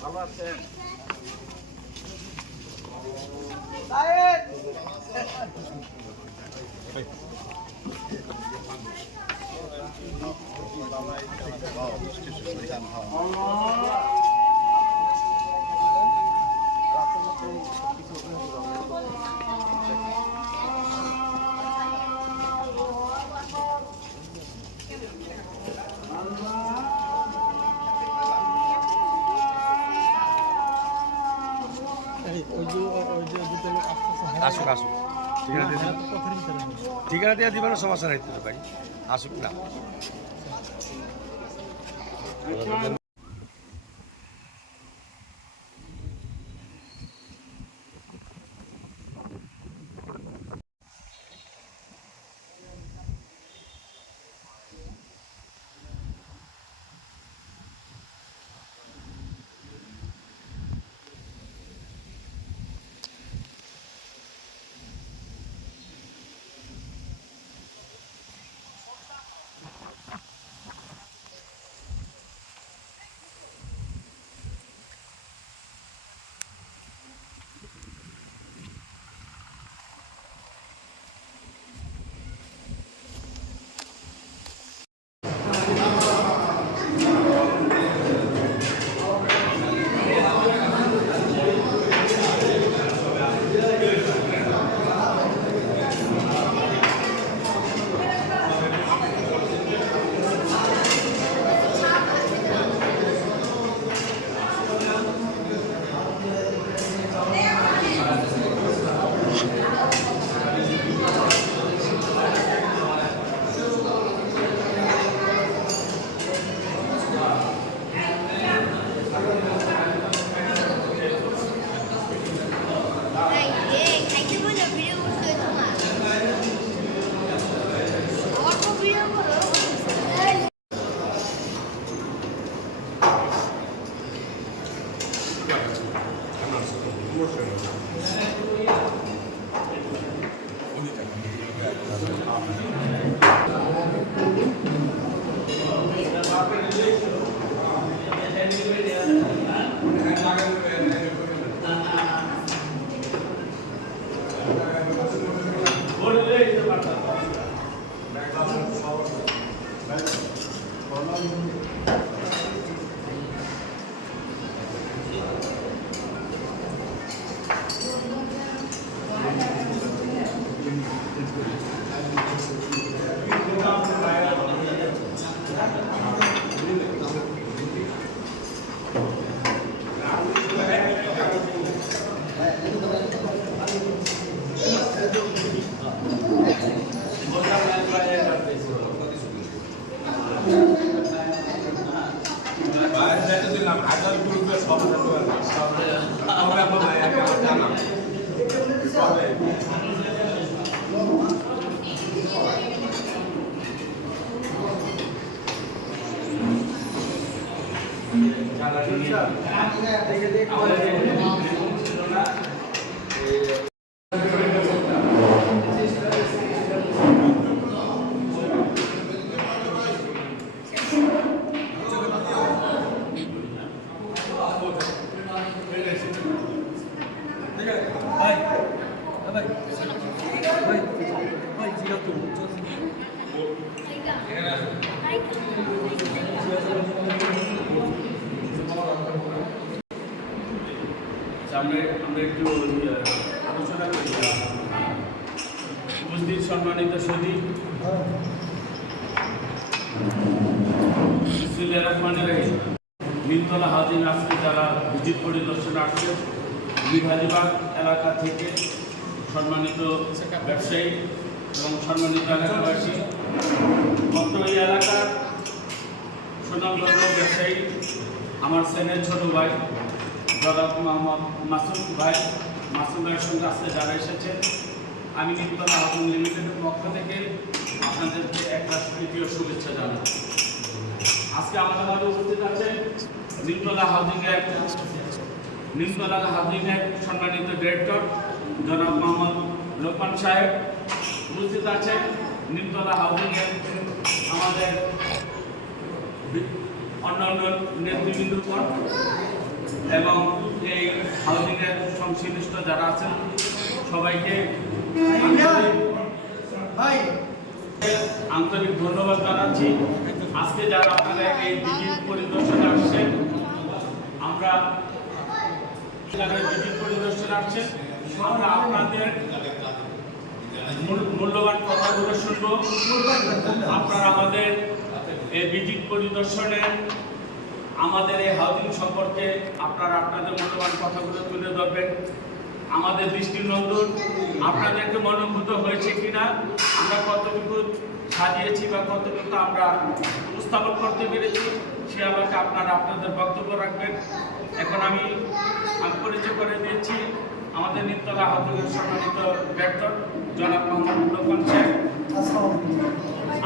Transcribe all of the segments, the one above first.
ভালো আছেন আসুক আসুক ঠিকানা দিয়ে দিবেন ঠিকানা দিয়ে দিবেন সমস্যা নাই তো ভাই। আসুক না। সামনে উপস্থিত সম্মানিত সদী রহমানির রহিম নীলতলা হাউজিং আজকে যারা ভিজিট পরিদর্শনে আসছে। বিভাজিবাগ এলাকা থেকে সম্মানিত ব্যবসায়ী এবং সম্মানিত এলাকাবাসী। বর্তমান এই এলাকার সুনামধন্য ব্যবসায়ী, আমার সেনের ছোট ভাই জনাব মাসুদ ভাই মাসুদ ভাইয়ের সঙ্গে আজকে যারা এসেছেন আমি নিমতলা হাউজিং লিমিটেডের পক্ষ থেকে আপনাদেরকে একটা তৃতীয় শুভেচ্ছা জানাই। আজকে আমাদের মাঝে উপস্থিত আছেন নিমতলা হাউজিং এর নিমতলা হাউজিং এর সম্মানিত ডিরেক্টর জনাব মোহাম্মদ লোকমান সাহেব। উপস্থিত আছে নিমতলা হাউজিংয়ের আমাদের বি- অন্যান্য নেতৃবৃন্দগণ এবং এই হাউজিংয়ের সংশ্লিষ্ট যারা আছেন সবাইকে আন্তরিক- আন্তরিক ধন্যবাদ জানাচ্ছি। আজকে যারা আপনারা এই ভিজিট পরিদর্শনে আসছেন আমরা ভিজিট পরিদর্শনে আসছেন আমরা আপনাদের মূল- মূল্যবান কথাগুলো শুনব। আপনারা আমাদের এই ভিজিট পরিদর্শনে আমাদের এই হাউজিং সম্পর্কে আপনারা আপনাদের মূল্যবান কথাগুলো তুলে ধরবেন। আমাদের দৃষ্টিনন্দন আপনাদেরকে মনোভূত হয়েছে কিনা? আমরা কতটুকু সাজিয়েছি বা কতটুকু আমরা উপস্থাপন করতে পেরেছি, সে আমাকে আপনারা আপনাদের বক্তব্য রাখবেন। এখন আমি পরিচয় করে দিয়েছি আমাদের নিত্যলা হাউজিংয়ের সম্মানিত ব্যক্তর, জনাব মোহাম্মদ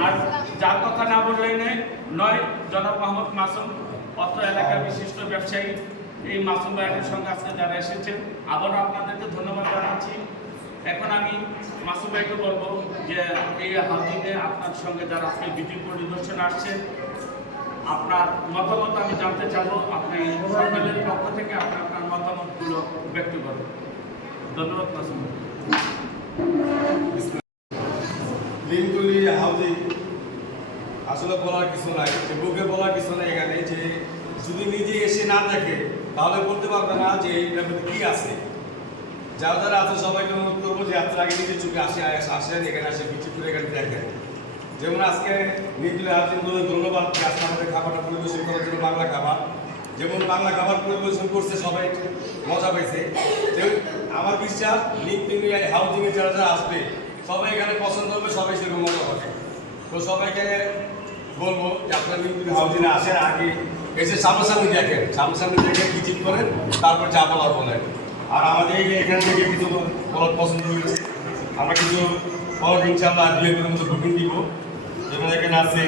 আর যার কথা না বললেই নয় নয় জনাব মোহাম্মদ মাসুম অত্র এলাকার বিশিষ্ট ব্যবসায়ী। এই মাসুম ভাইয়ের সঙ্গে আজকে যারা এসেছেন, আবারও আপনাদেরকে ধন্যবাদ জানাচ্ছি। এখন আমি মাসুম ভাইকে বলব যে এই হাউজিংয়ে আপনার সঙ্গে যারা আজকে বিটিং পরিদর্শনে আসছেন, আপনার মতামত আমি জানতে চাবো। আপনি সরকারের পক্ষ থেকে আপনি আপনার মতামতগুলো ব্যক্ত করবেন ধন্যবাদ মাসুম হাউজিং, আসলে বলার কিছু নাই বুকে বলার কিছু নাই এখানে, যে যদি নিজে এসে না দেখে তাহলে বলতে পারবে না যে এটার মধ্যে কি আছে? যারা যারা আছে, সবাইকে অনুরোধ করব যে আপনার আগে নিজের চোখে আসে আসেন এখানে আসে বিচি করে এখানে দেখেন যেমন আজকে নির্দিল হাউজিং ধন্যবাদ আজকে আমাদের খাবারটা পরিবেশন করার জন্য বাংলা খাবার। যেমন বাংলা খাবার পরিবেশন করছে সবাই, মজা পেয়েছে। আমার বিশ্বাস নির্দিল হাউজিংয়ে যারা যারা আসবে, সবাই এখানে পছন্দ হবে, সবাই সেরকম মজা হবে তো সবাইকে বলব যে আপনারা নির্দিল হাউজিংয়ে আসেন আগে। এসে সামনাসামনি দেখেন, সামনাসামনি দেখে ভিজিট করেন, তারপর যা বলার বলেন আর আমাদের এই এখান থেকে কিছু বলার পছন্দ হয়েছে, আমরা কিছু বড় ইনশাল্লাহ দুই একদিনের মতো বুকিং দিব। যেমন এখানে আছে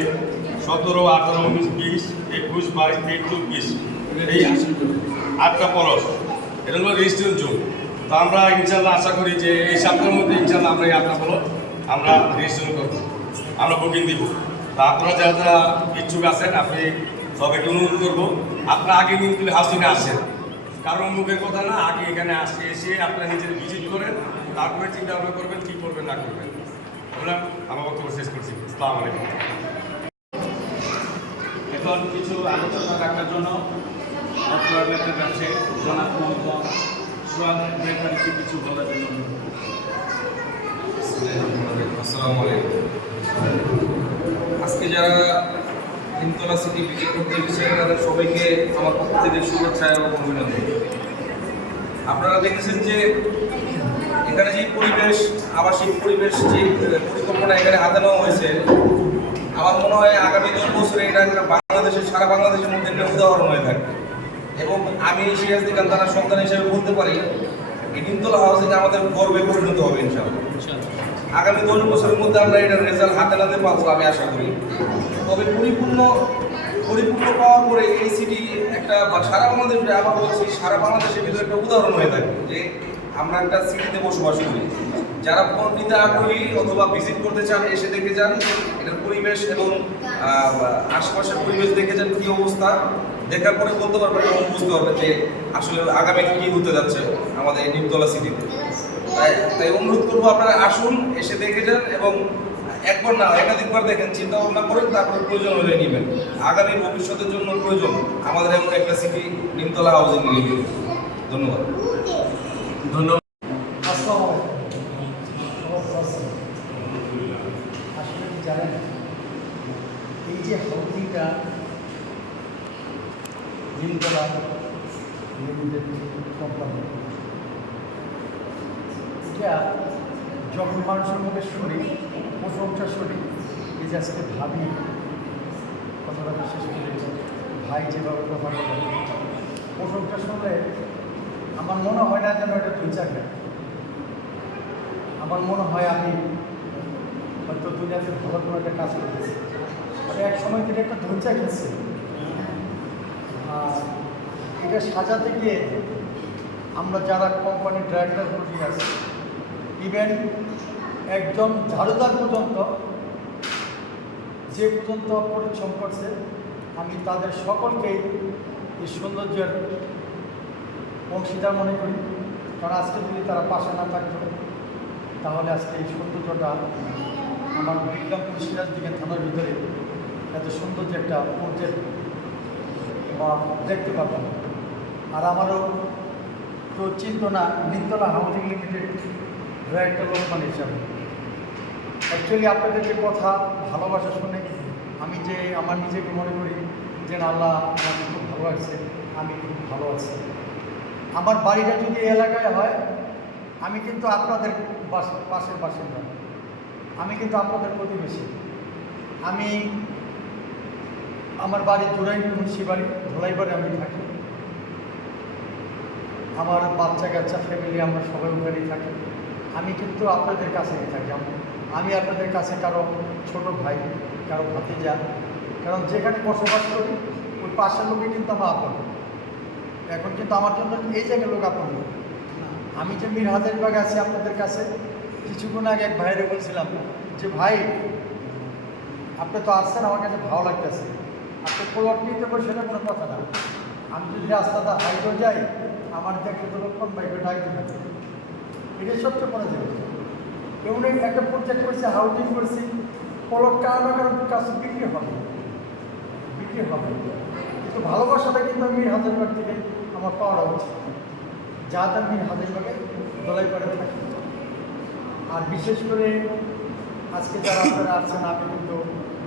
সতেরো, আঠারো, উনিশ, বিশ, একুশ, বাইশ, তেইশ, চব্বিশ। এই আটটা পরশ এটা হলো রেজিস্ট্রেশন জোন। তো আমরা ইনশাল্লাহ আশা করি যে এই সপ্তাহের মধ্যে ইনশাল্লাহ আমরা এই আটটা পরশ আমরা রেজিস্ট্রেশন করব। আমরা বুকিং দিব। তা আপনারা যারা যারা ইচ্ছুক আছেন, আপনি সবাইকে অনুরোধ করব আপনারা আগে কিন্তু হাউসিংয়ে আসেন। কারণ মুখের কথা না আগে এখানে আসে এসে আপনারা নিজের ভিজিট করেন তারপরে চিন্তা ভাবনা করবেন কী করবেন না করবেন। বললাম আমার বক্তব্য শেষ করছি। আসসালামু আলাইকুম। এখন কিছু আলোচনা রাখার জন্য কাছে কিছু বলার জন্য আসসালামু আলাইকুম। আজকে যারা নিমতলা সিটি ভিজিট করতে এসেছেন তাদের সবাইকে আমার পক্ষ থেকে শুভেচ্ছা এবং অভিনন্দন। আপনারা দেখেছেন যে এখানে যে পরিবেশ আবাসিক পরিবেশ যে পরিকল্পনা এখানে হাতে নেওয়া হয়েছে আমার মনে হয় আগামী দশ বছরে এটা বাংলাদেশের সারা বাংলাদেশের মধ্যে একটা উদাহরণ হয়ে থাকবে। এবং আমি সিরাজদি কান্তানার সন্তান হিসেবে বলতে পারি এই নিমতলা হাউসিং আমাদের গর্বে পরিণত হবে ইনশাআল্লাহ। আগামী দশ বছরের মধ্যে আমরা এটার রেজাল্ট হাতে নাতে পাবো আমি আশা করি। তবে পরিপূর্ণ পরিপূর্ণ পাওয়ার পরে এই সিটি একটা বা সারা বাংলাদেশ আবার বলছি, সারা বাংলাদেশের ভিতরে একটা উদাহরণ হয়ে থাকে যে আমরা একটা সিটিতে বসবাস করি। যারা ভোট নিতে আগ্রহী অথবা ভিজিট করতে চান, এসে দেখে যান, এটার পরিবেশ এবং আশেপাশের পরিবেশ দেখে যান কী অবস্থা। দেখার পরে বলতে পারবেন এবং বুঝতে পারবেন যে আসলে আগামী কী হতে যাচ্ছে আমাদের নিমতলা সিটিতে তাই তাই অনুরোধ করব আপনারা আসুন, এসে দেখে যান এবং একবার না একাধিকবার দেখেন চিন্তা ভাবনা করেন তারপর প্রয়োজন হলে নেবেন। আগামী ভবিষ্যতের জন্য প্রয়োজন আমাদের এমন একটা সিটি নিমতলা হাউজিং ধন্যবাদ। ধন্যবাদ আসলে কি জানেন এই যে হাউজিংটা নিমতলা লিমিটেড কোম্পানি এটা যখন মানুষের মধ্যে শুনি প্রশংসা শুনি আজকে ভাবি, কথাটা বিশেষ করে ভাই যেভাবে কথা বলে প্রশংসা শুনলে আমার মনে হয় না যেন এটা দুই চাকরি আমার মনে হয় আমি হয়তো দুনিয়াতে ভালো কোনো একটা কাজ করতেছি। আমি এক সময় থেকে একটা ধৈর্য খেয়েছি। আর এটা সাজাতে গিয়ে আমরা যারা কোম্পানির ডিরেক্টর বসে আছি ইভেন একজন ঝাড়ুদার পর্যন্ত, যে পর্যন্ত পরিশ্রম করছে, আমি তাদের সকলকেই এই সৌন্দর্যের অংশীদার মনে করি কারণ আজকে যদি তারা পাশে না থাকতো, তাহলে আজকে এই সৌন্দর্যটা আমার বিক্রমপুর সিরাজদিকে থানার ভিতরে এত সৌন্দর্য একটা পর্যায়ে বা দেখতে না। আর আমারও তো চিন্ত না নিন্তলা হাউজিং লিমিটেড একটা লোকমান হিসাবে অ্যাকচুয়ালি আপনাদের যে কথা, ভালোবাসা শুনে আমি যে আমার নিজেকে মনে করি যে আল্লাহ আমাকে খুব ভালো লাগছে আমি খুব ভালো আছি। আমার বাড়িটা যদি এলাকায় হয়, আমি কিন্তু আপনাদের পাশের বাসিন্দা। আমি কিন্তু আপনাদের প্রতিবেশী। আমি আমার বাড়ি জোড়াই মুন্সি বাড়ি, ধোলাই বাড়ি আমি থাকি। আমার বাচ্চা কাচ্চা ফ্যামিলি আমরা সবাই ওখানেই থাকি। আমি কিন্তু আপনাদের কাছে থাকি। আমি- আপনাদের কাছে কারও ছোট ভাই, কারও ভাতিজা, কারণ যেখানে বসবাস করি, ওই পাশের লোকে কিন্তু আমার আপন। এখন কিন্তু আমার জন্য এই জায়গার লোক আপন আমি যে মীর হাজারিবাগ আছি আপনাদের কাছে, কিছুক্ষণ আগে এক ভাইরে বলছিলাম যে, ভাই, আপনি তো আসছেন, আমার কাছে ভালো লাগতেছে। আপনি প্লট নিতে পারেন সেটা কোনো কথা না। আমি যদি রাস্তাটা হাইটও যাই, আমার দেখে তো লক্ষণ বাইকে ডাক দেবেন এটাই সবচেয়ে বড় জিনিস। এমন একটা প্রজেক্ট করছি হাউজিং করছি প্লট কারও কারও কাছে বিক্রি হবে বিক্রি হবে কিন্তু ভালোবাসাটা কিন্তু আমি হাজারবাগ থেকে আমার পাওয়া উচিত। যা তা আমি হাজারবাগে দলাই করে থাকি। আর বিশেষ করে আজকে যারা আপনারা আছেন, আমি কিন্তু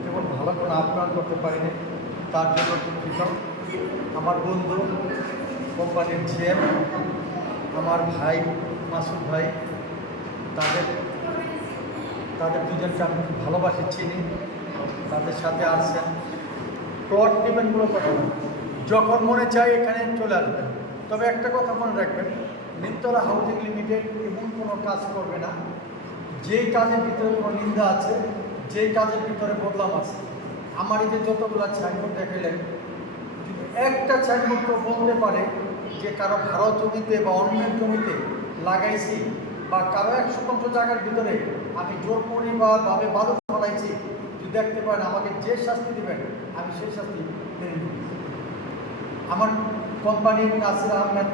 যেমন ভালো করে আপ্যায়ন করতে পারিনি। তার জন্য দুঃখিত। আমার বন্ধু, কোম্পানির জিএম আমার ভাই মাসুদ ভাই, তাদের তাদের দুজনকে আমি খুব ভালোবাসি, চিনি, তাদের সাথে আসছেন প্লট নেবেন কোনো কথা না যখন মনে চায় এখানে চলে আসবেন। তবে একটা কথা মনে রাখবেন, নিমতলা হাউজিং লিমিটেড এমন কোনো কাজ করবে না। যেই কাজের ভিতরে কোনো নিন্দা আছে, যেই কাজের ভিতরে বদলাম আছে। আমার এই যে যতগুলো সাইনবোর্ড দেখাইলেন যদি একটা সাইনবোর্ড কেউ বলতে পারে যে কারও ভারত জমিতে বা অন্যের জমিতে লাগাইছি বা কারও এক শতাংশ জায়গার ভিতরে আমি জোর পরিবারভাবে বাদক ফলাইছি, যদি দেখতে পারেন আমাকে যে শাস্তি দেবেন, আমি সেই শাস্তি মেনে আমার কোম্পানির নাসির আহমেদ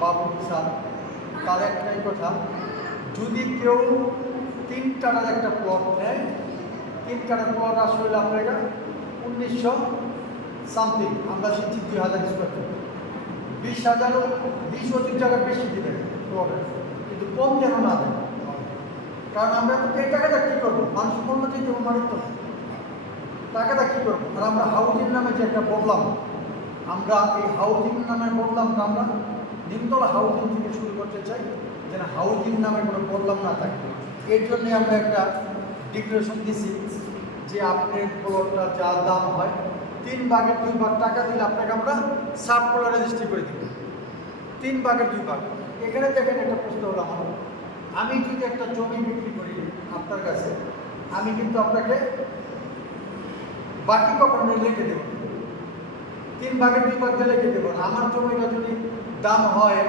বাবু স্যার, তার একটাই কথা, যদি কেউ তিন টাকার একটা প্লট নেয়, তিন টাকার প্লট আসলে আপনারা উনিশশো সামথিং আমরা শিখছি দুই হাজার স্কোয়ার ফিট বিশ হাজারও, বিশ পঁচিশ টাকা বেশি দিবেন। কিন্তু কম যেন না দেয়। কারণ আমরা তো এই টাকাটা কী করব? মানুষ পণ্য দিতে মানুষ তো না। টাকাটা কী করব? আর আমরা হাউজিং নামে যে একটা বদলাম। আমরা এই হাউজিং নামে বদলামটা আমরা নিমতলা হাউজিং থেকে শুরু করতে চাই, যেন হাউজিং নামে কোনো বদলাম না থাকে। এর জন্যে আমরা একটা ডিক্লারেশন দিছি যে আপনার প্লটটা যা দাম হয়, তিন ভাগের দুই ভাগ টাকা দিলে আপনাকে আমরা সাব রেজিস্ট্রি করে দিব। তিন ভাগের দুই ভাগ। এখানে দেখেন একটা প্রশ্ন হলো আমার। আমি যদি একটা জমি বিক্রি করি আপনার কাছে, আমি কিন্তু আপনাকে বাকি কখনো লিখে দেবো। তিন ভাগের দুই ভাগ দিয়ে লিখে দেবো। আমার জমিটা যদি দাম হয়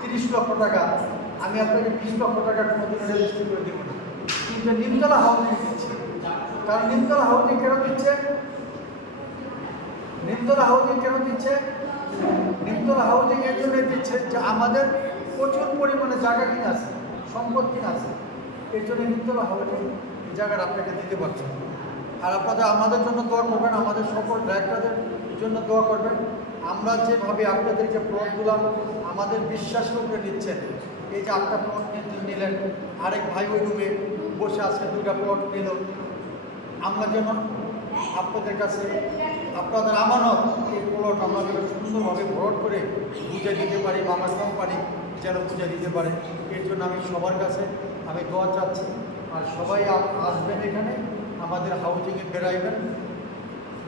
তিরিশ লক্ষ টাকা, আমি আপনাকে বিশ লক্ষ টাকা কোনোদিন রেজিস্ট্রি করে দেবো না। কিন্তু নিমতলা হাউজিং দিচ্ছে। কারণ নিমতলা হাউজিং কেন দিচ্ছে? নিমতলা হাউজিং কেন দিচ্ছে? নিমতলা হাউজিং এর জন্য দিচ্ছে যে আমাদের প্রচুর পরিমাণে জায়গা কিনে আছে, সম্পদ কিনে আছে। এর জন্য নিমতলা হাউজিং জায়গাটা আপনাকে দিতে পারছে। আর আপনাদের আমাদের জন্য দোয়া করবেন, আমাদের সকল ডাক্তারদের জন্য দোয়া করবেন। আমরা যেভাবে আপনাদের যে প্লটগুলো আমাদের বিশ্বাস উপরে নিচ্ছেন, এই যে একটা প্লট নিলেন, আরেক ভাই ওই রুমে বসে আজকে দুটা প্লট নিল। আমরা যেন আপনাদের কাছে আপনাদের আমানত এই প্লট আমরা সুন্দরভাবে ভরট করে বুঝে দিতে পারি, বা আমার কোম্পানি যেন বুঝে দিতে পারে। এর জন্য আমি সবার কাছে আমি দোয়া চাচ্ছি। আর সবাই আসবেন এখানে, আমাদের হাউজিংয়ে বেড়াইবেন।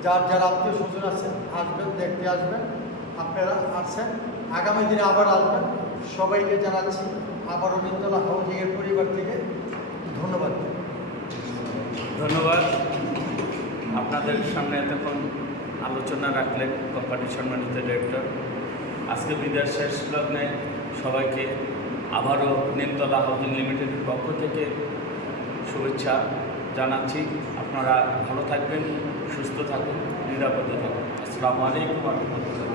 যার যারা আত্মীয় স্বজন আছেন, আসবেন, দেখতে আসবেন। আপনারা আসছেন আগামী দিনে আবার আসবেন। সবাইকে জানাচ্ছি, আবারও নিন্তলা হাউজিংয়ের পরিবার থেকে ধন্যবাদ। ধন্যবাদ। আপনাদের সামনে এতক্ষণ আলোচনা রাখলেন কোম্পানির সম্মানিত ডিরেক্টর আজকে বিদায় শেষ লগ্নে সবাইকে আবারও নিমতলা হাউজিং লিমিটেডের পক্ষ থেকে শুভেচ্ছা জানাচ্ছি। আপনারা ভালো থাকবেন, সুস্থ থাকুন, নিরাপদে থাকুন। আসসালামু আলাইকুম রহমতুল্লাহ।